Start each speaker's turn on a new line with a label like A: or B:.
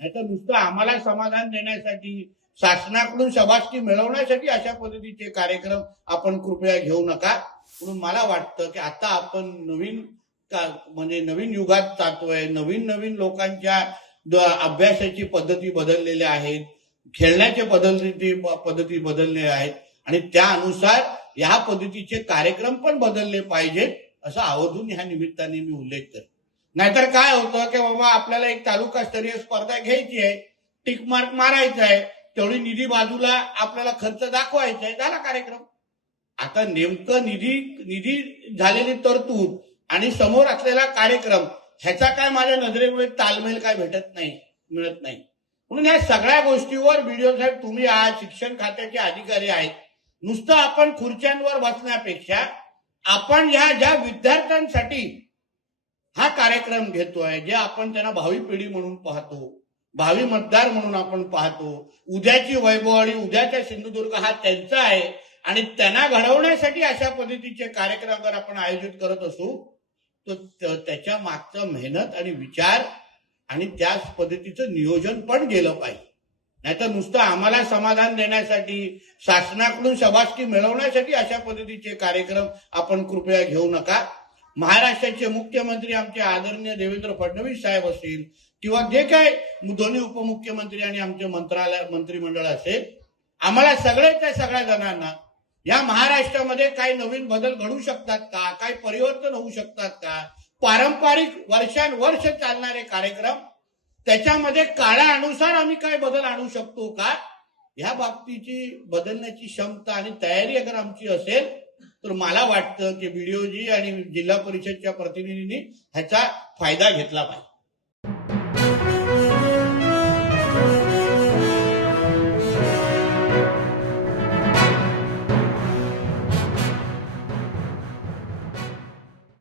A: नाही तर नुसतं आम्हाला समाधान देण्यासाठी शासनाकडून शबासकी मिळवण्यासाठी अशा पद्धतीचे कार्यक्रम आपण कृपया घेऊ नका. म्हणून मला वाटतं की आता आपण नवीन म्हणजे नवीन युगात जातोय नवीन नवीन लोकांच्या अभ्यासाची पद्धती बदललेल्या आहेत. खेळण्याच्या पद्धती पद्धती बदललेल्या आहेत. आणि त्यानुसार या पद्धतीचे कार्यक्रम पण बदलले पाहिजेत असं आवर्जून ह्या निमित्ताने मी उल्लेख करतो. नाहीतर काय होतं की बाबा आपल्याला एक तालुकास्तरीय स्पर्धा घ्यायची आहे टिक मार्क मारायचा आहे तेवढी निधी बाजूला आपल्याला खर्च दाखवायचा आहे. झाला कार्यक्रम. आता नेमकं निधी निधी झालेली तरतूद आणि समोर असलेला कार्यक्रम ह्याचा काय माझ्या नजरेमुळे तालमेल काय भेटत नाही मिळत नाही. म्हणून या सगळ्या गोष्टीवर बीडीओ साहेब तुम्ही आज शिक्षण खात्याचे अधिकारी आहेत. नुसतं आपण खुर्च्यांवर बसण्यापेक्षा आपण ह्या ज्या विद्यार्थ्यांसाठी हा कार्यक्रम घेतोय जे आपण त्यांना भावी पिढी म्हणून पाहतो भावी मतदार म्हणून आपण पाहतो उद्याची वैभव आणि उद्याचा सिंधुदुर्ग हा त्यांचा आहे आणि त्यांना घडवण्यासाठी अशा पद्धतीचे कार्यक्रम जर आपण आयोजित करत असू तर त्याच्या मागचा मेहनत आणि विचार आणि त्याच पद्धतीचं नियोजन पण गेलं पाहिजे. नाहीतर नुसतं आम्हाला समाधान देण्यासाठी शासनाकडून शबासकी मिळवण्यासाठी अशा पद्धतीचे कार्यक्रम आपण कृपया घेऊ नका. महाराष्ट्राचे मुख्यमंत्री आमचे आदरणीय देवेंद्र फडणवीस साहेब असतील किंवा जे काय दोन्ही उपमुख्यमंत्री आणि आमचे मंत्रालय मंत्रिमंडळ असेल आम्हाला सगळे त्या सगळ्या जणांना या महाराष्ट्रामध्ये काही नवीन बदल घडू शकतात का? काही परिवर्तन होऊ शकतात का? पारंपरिक वर्षानुवर्ष चालणारे कार्यक्रम त्याच्यामध्ये काळानुसार आम्ही काय बदल आणू शकतो का? ह्या बाबतीची बदलण्याची क्षमता आणि तयारी अगर आमची असेल तर मला वाटतं की व्हिडिओजी आणि जिल्हा परिषदच्या प्रतिनिधींनी ह्याचा फायदा घेतला पाहिजे.